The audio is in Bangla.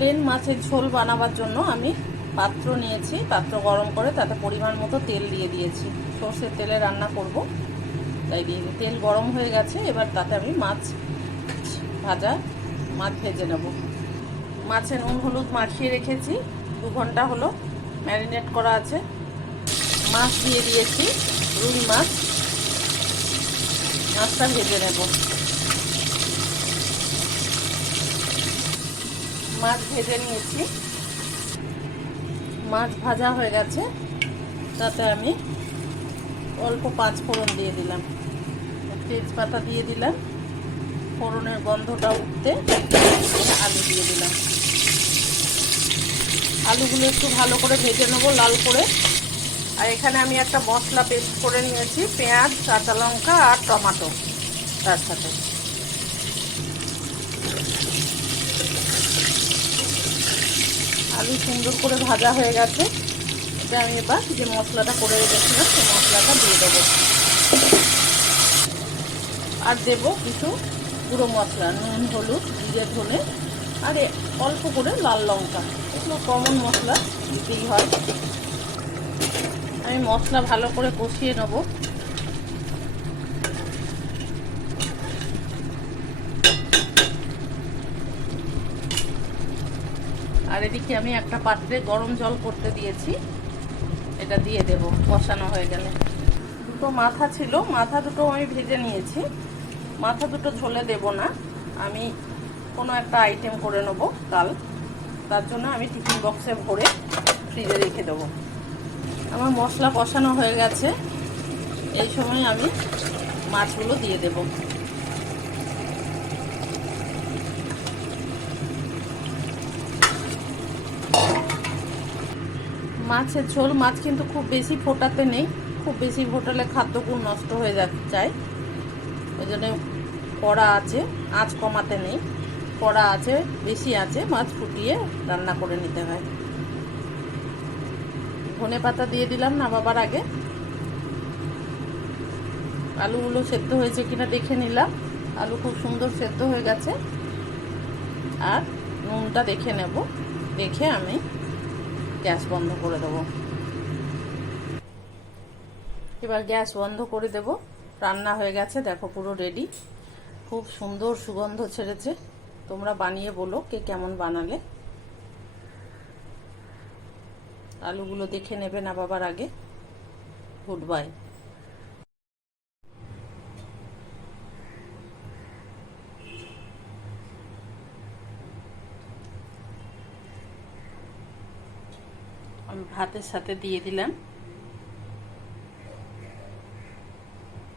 প্লেন মাছের ঝোল বানাবার জন্য আমি পাত্র নিয়েছি, পাত্র গরম করে তাতে পরিমাণ মতো তেল দিয়ে দিয়েছি। সর্ষের তেলে রান্না করব। তাই দিয়ে। তেল গরম হয়ে গেছে, এবার তাতে আমি মাছ ভাজা, মাছ ভেজে নেব। মাছে নুন হলুদ মাখিয়ে রেখেছি। দু ঘণ্টা হলো ম্যারিনেট করা আছে। মাছ দিয়ে দিয়েছি, রুই মাছ। মাছটা ভেজে নেব। মাছ ভেজে নিয়েছি। মাছ ভাজা হয়ে গেছে। তাতে আমি অল্প পাঁচ ফোড়ন দিয়ে দিলাম। তেজপাতা দিয়ে দিলাম। ফোড়নের গন্ধটা উঠতে আলু দিয়ে দিলাম। আলুগুলো একটু ভালো করে ভেজে নেব, লাল করে। আর এখানে আমি একটা মশলা পেস্ট করে নিয়েছি, পেঁয়াজ, কাঁচা লঙ্কা আর টমাটো তার সাথে। আলু সুন্দর করে ভাজা হয়ে গেছে। এটা আমি এবার যে মশলাটা করে রেখেছিলাম, সেই মশলাটা দিয়ে দেবো। আর দেব কিছু গুঁড়ো মশলা, নুন, হলুদ, জিরে, ধনে, আর অল্প করে লাল লঙ্কা। এগুলো কমন মশলা দিতেই হয়। আমি মশলা ভালো করে কষিয়ে নেব। আর এদিকে আমি একটা পাত্রে গরম জল করতে দিয়েছি। এটা দিয়ে দেব, কষানো হয়ে গেলে। দুটো মাথা ছিল, মাথা দুটো আমি ভেজে নিয়েছি। মাথা দুটো ঝোলে দেব না, আমি কোনো একটা আইটেম করে নেব কাল। তার জন্য আমি টিফিন বক্সে ভরে ফ্রিজে রেখে দেবো। আমার মশলা কষানো হয়ে গেছে। এই সময় আমি মাছগুলো দিয়ে দেব। মাছের ঝোল, মাছ কিন্তু খুব বেশি ফোটাতে নেই, খুব বেশি ফোটালে খাদ্যগুণ নষ্ট হয়ে যায়। ওই জন্য কড়া আছে, আঁচ কমাতে নেই। কড়া আছে, বেশি আছে, মাছ ফুটিয়ে রান্না করে নিতে হয়। ধনে পাতা দিয়ে দিলাম না বাবার আগে। আলুগুলো সেদ্ধ হয়েছে কিনা দেখে নিলাম। আলু খুব সুন্দর সেদ্ধ হয়ে গেছে। আর নুনটা দেখে নেব। দেখে আমি গ্যাস বন্ধ করে দেব। এবার গ্যাস বন্ধ করে দেব। রান্না হয়ে গেছে, দেখো পুরো রেডি খুব সুন্দর সুগন্ধ ছেড়েছে। তোমরা বানিয়ে বলো কে কেমন বানালে। আলুগুলো দেখে নেবে না বাবার আগে। গুড বাই আমি ভাতের সাথে দিয়ে দিলাম।